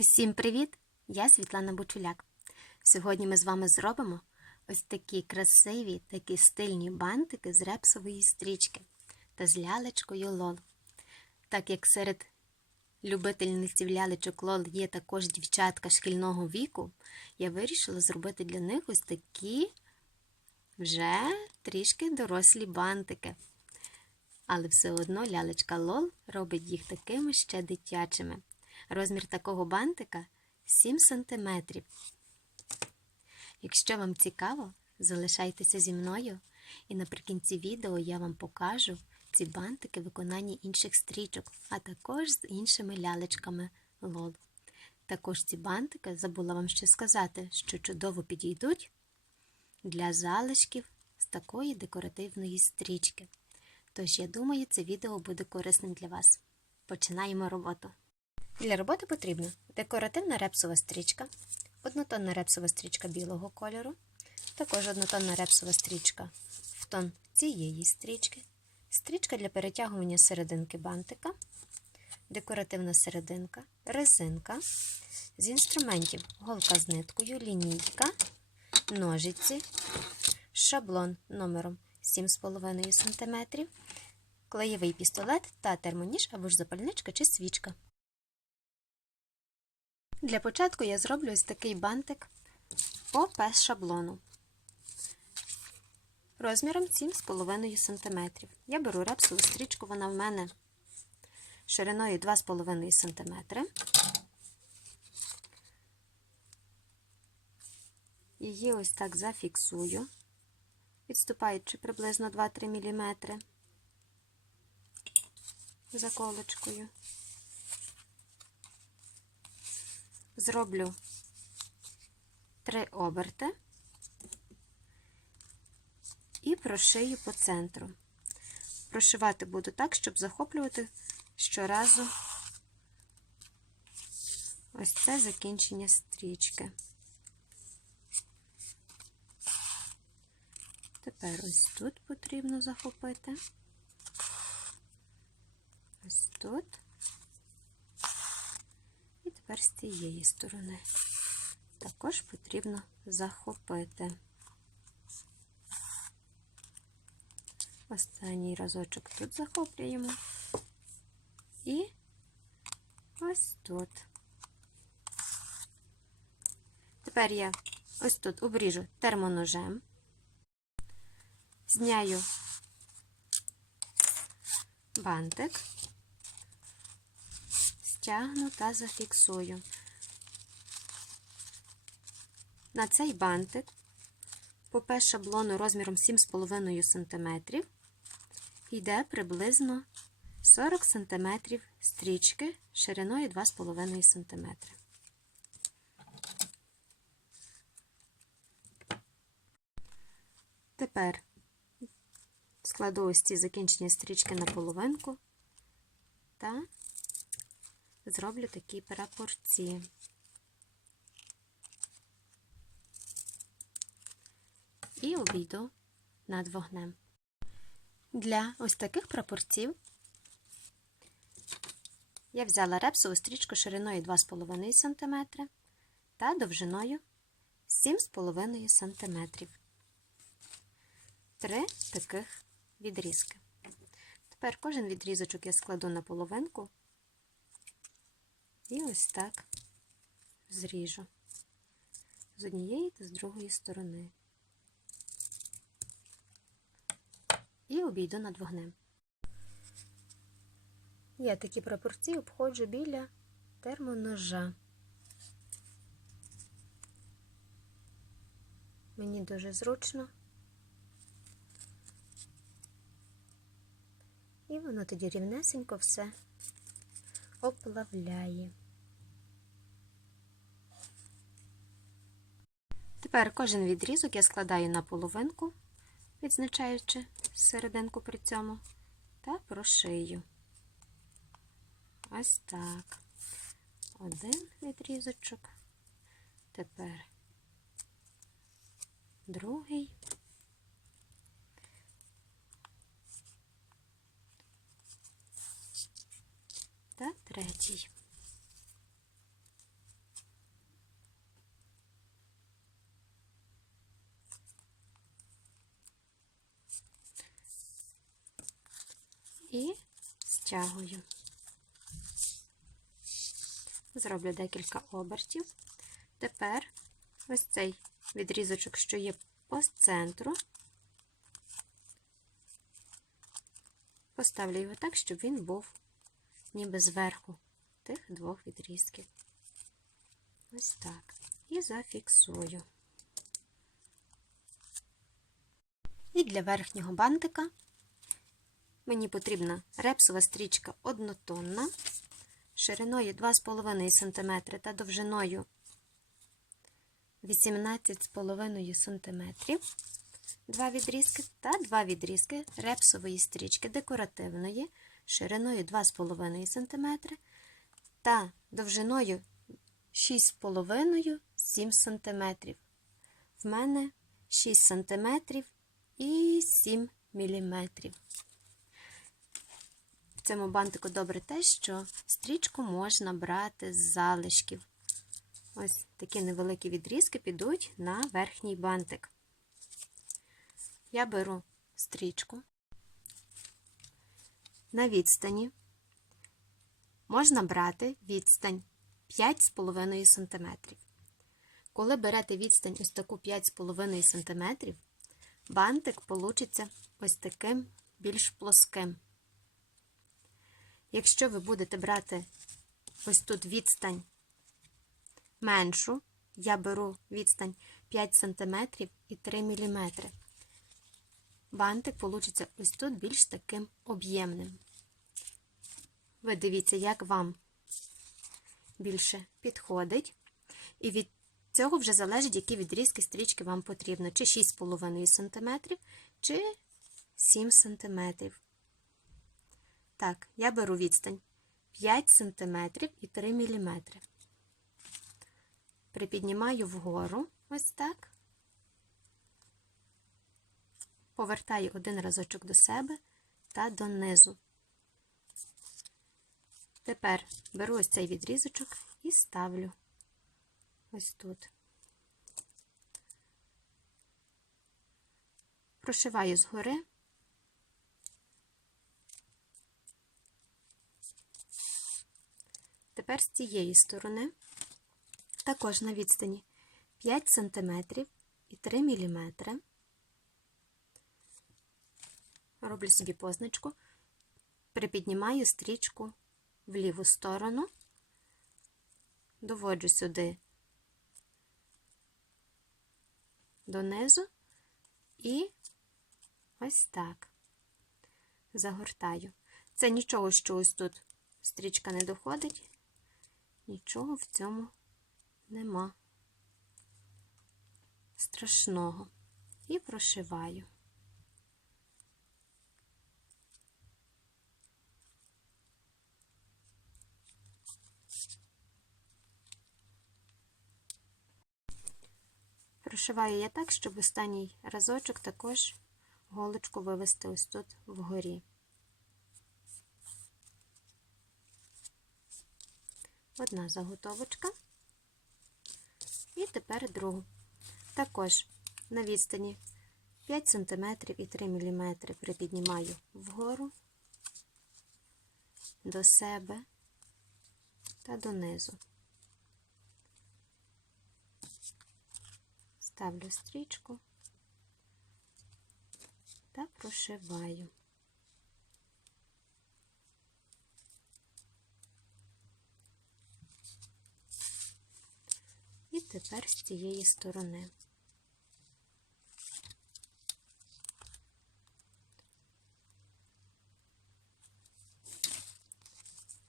Усім привіт! Я Світлана Бучуляк. Сьогодні ми з вами зробимо ось такі красиві, такі стильні бантики з репсової стрічки та з лялечкою Лол. Так як серед любительниців лялечок Лол є також дівчатка шкільного віку, я вирішила зробити для них ось такі вже трішки дорослі бантики. Але все одно лялечка Лол робить їх такими ще дитячими. Розмір такого бантика 7 см. Якщо вам цікаво, залишайтеся зі мною, і наприкінці відео я вам покажу ці бантики в виконанні інших стрічок, а також з іншими лялечками лол. Також ці бантики, забула вам ще сказати, що чудово підійдуть для залишків з такої декоративної стрічки. Тож, я думаю, це відео буде корисним для вас. Починаємо роботу. Для роботи потрібна декоративна репсова стрічка, однотонна репсова стрічка білого кольору, також однотонна репсова стрічка в тон цієї стрічки, стрічка для перетягування серединки бантика, декоративна серединка, резинка, з інструментів голка з ниткою, лінійка, ножиці, шаблон номером 7,5 см, клеєвий пістолет та термоніж або ж запальничка чи свічка. Для початку я зроблю ось такий бантик по пес шаблону розміром 7,5 см. Я беру репсову стрічку, вона в мене шириною 2,5 см. Її ось так зафіксую, відступаючи приблизно 2-3 мм заколочкою. Зроблю три оберти і прошию по центру. Прошивати буду так, щоб захоплювати щоразу ось це закінчення стрічки. Тепер ось тут потрібно захопити, ось тут. Тепер з цієї сторони також потрібно захопити. Останній разочок тут захоплюємо і ось тут. Тепер я ось тут обріжу термоножем, зняю бантик стягну та зафіксую. На цей бантик по шаблону розміром 7,5 см йде приблизно 40 см стрічки шириною 2,5 см. Тепер складу ось ці закінчення стрічки на половинку та зроблю такі прапорці. І обійду над вогнем. Для ось таких прапорців я взяла репсову стрічку шириною 2,5 см та довжиною 7,5 см. Три таких відрізки. Тепер кожен відрізочок я складу на половинку і ось так зріжу з однієї та з другої сторони. І обійду над вогнем. Я такі пропорції обходжу біля термоножа. Мені дуже зручно. І воно тоді рівнесенько все оплавляє. Тепер кожен відрізок я складаю на половинку, відзначаючи серединку при цьому, та прошию. Ось так. Один відрізочок, тепер другий. та третій. І стягую. Зроблю декілька обертів. Тепер ось цей відрізочок, що є по центру, поставлю його так, щоб він був ніби зверху тих двох відрізків. Ось так. І зафіксую. І для верхнього бантика мені потрібна репсова стрічка однотонна, шириною 2,5 см та довжиною 18,5 см, два відрізки та два відрізки репсової стрічки декоративної шириною 2,5 см та довжиною 6,5-7 см. В мене 6 см і 7 мм. В цьому бантику добре те, що стрічку можна брати з залишків. Ось такі невеликі відрізки підуть на верхній бантик. Я беру стрічку на відстані. Можна брати відстань 5,5 см. Коли берете відстань ось таку 5,5 см, бантик получиться ось таким більш плоским. Якщо ви будете брати ось тут відстань меншу, я беру відстань 5 см і 3 мм. Бантик получиться ось тут більш таким об'ємним. Ви дивіться, як вам більше підходить. І від цього вже залежить, які відрізки стрічки вам потрібно. Чи 6,5 см, чи 7 см. Так, я беру відстань 5 см і 3 мм. Припіднімаю вгору, ось так. Повертаю один разочок до себе та донизу. Тепер беру ось цей відрізочок і ставлю ось тут. Прошиваю згори. Тепер з цієї сторони, також на відстані 5 см і 3 мм. Роблю собі позначку, припіднімаю стрічку в ліву сторону, доводжу сюди донизу і ось так загортаю. Це нічого, що ось тут стрічка не доходить, нічого в цьому нема страшного. І прошиваю. Прошиваю я так, щоб останній разочок також голочку вивести ось тут вгорі. Одна заготовочка. І тепер другу. Також на відстані 5 см і 3 мм припіднімаю вгору до себе та донизу. Ставлю стрічку та прошиваю. І тепер з цієї сторони.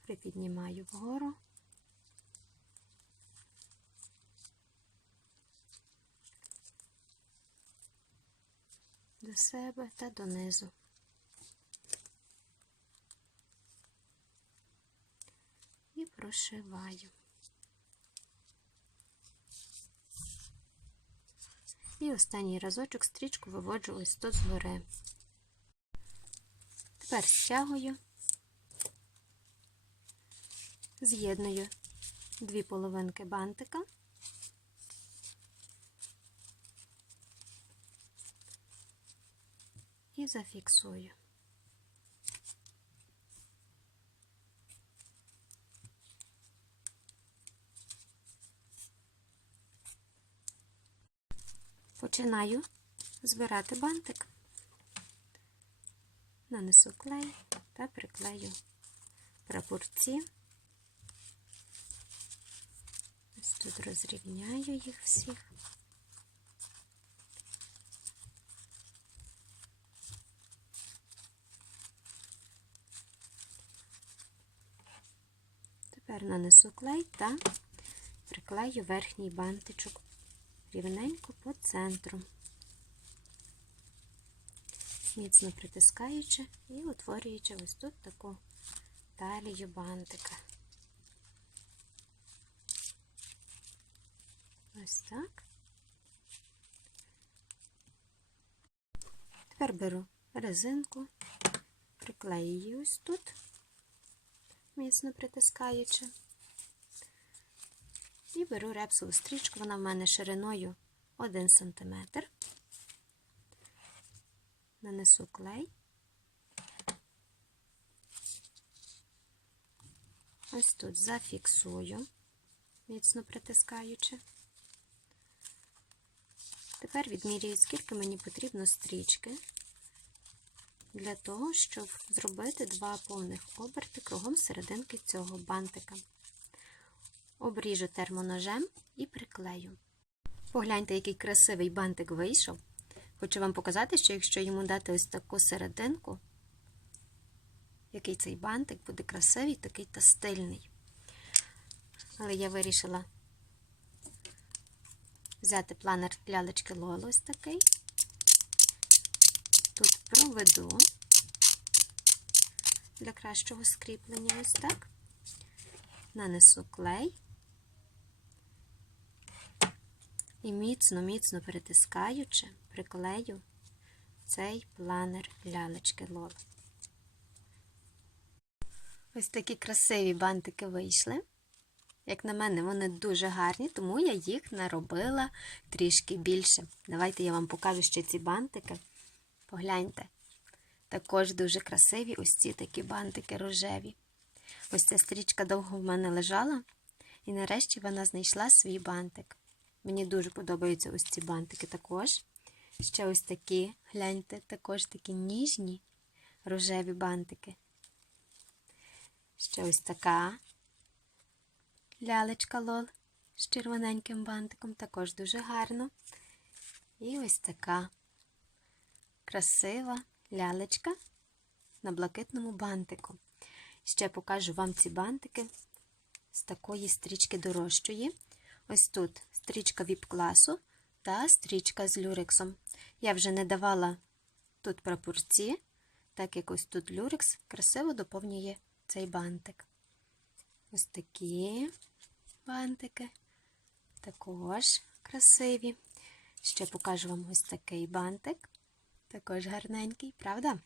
Припіднімаю вгору. До себе та донизу. І прошиваю. І останній разочок стрічку виводжу ось тут згори. Тепер стягую, з'єдную дві половинки бантика. і зафіксую. Починаю збирати бантик, нанесу клей та приклею прапорці. Ось тут розрівняю їх всіх. Тепер нанесу клей та приклею верхній бантичок рівненько по центру, міцно притискаючи і утворюючи ось тут таку талію бантика. Ось так. Тепер беру резинку, приклею її ось тут, міцно притискаючи. І беру репсову стрічку, вона в мене шириною 1 см. Нанесу клей. Ось тут зафіксую, міцно притискаючи. Тепер відмірюю, скільки мені потрібно стрічки для того, щоб зробити два повних оберти кругом серединки цього бантика. Обріжу термоножем і приклею. Погляньте, який красивий бантик вийшов. Хочу вам показати, що якщо йому дати ось таку серединку, який цей бантик буде красивий, такий та стильний. Але я вирішила взяти планер лялечки Лоло ось такий. Тут проведу для кращого скріплення ось так. Нанесу клей і міцно-міцно перетискаючи, приклею цей планер лялечки Лоло. Ось такі красиві бантики вийшли. Як на мене, вони дуже гарні, тому я їх наробила трішки більше. Давайте я вам покажу ще ці бантики. Погляньте. Також дуже красиві ось ці такі бантики рожеві. Ось ця стрічка довго в мене лежала, і нарешті вона знайшла свій бантик. Мені дуже подобаються ось ці бантики також. Ще ось такі, гляньте, також такі ніжні рожеві бантики. Ще ось така лялечка лол з червоненьким бантиком, також дуже гарно. І ось така красива лялечка на блакитному бантику. Ще покажу вам ці бантики з такої стрічки дорожчої. Ось тут стрічка віп-класу та стрічка з люрексом. Я вже не давала тут прапорці, так як ось тут люрекс красиво доповнює цей бантик. Ось такі бантики, також красиві. Ще покажу вам ось такий бантик, також гарненький, правда?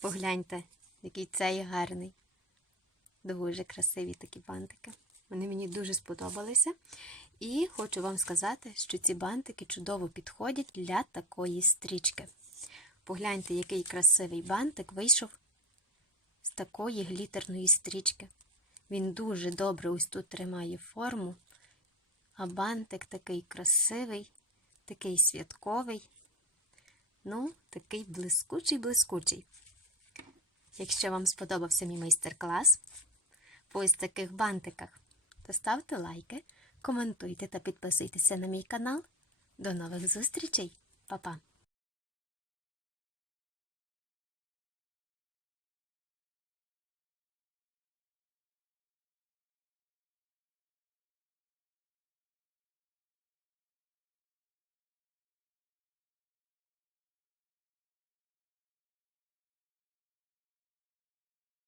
Погляньте, який цей гарний. Дуже красиві такі бантики. Вони мені дуже сподобалися. І хочу вам сказати, що ці бантики чудово підходять для такої стрічки. Погляньте, який красивий бантик вийшов з такої глітерної стрічки. Він дуже добре ось тут тримає форму, а бантик такий красивий, такий святковий, ну, такий блискучий-блискучий. Якщо вам сподобався мій майстер-клас по ось таких бантиках, то ставте лайки, коментуйте та підписуйтеся на мій канал. До нових зустрічей, Па-па!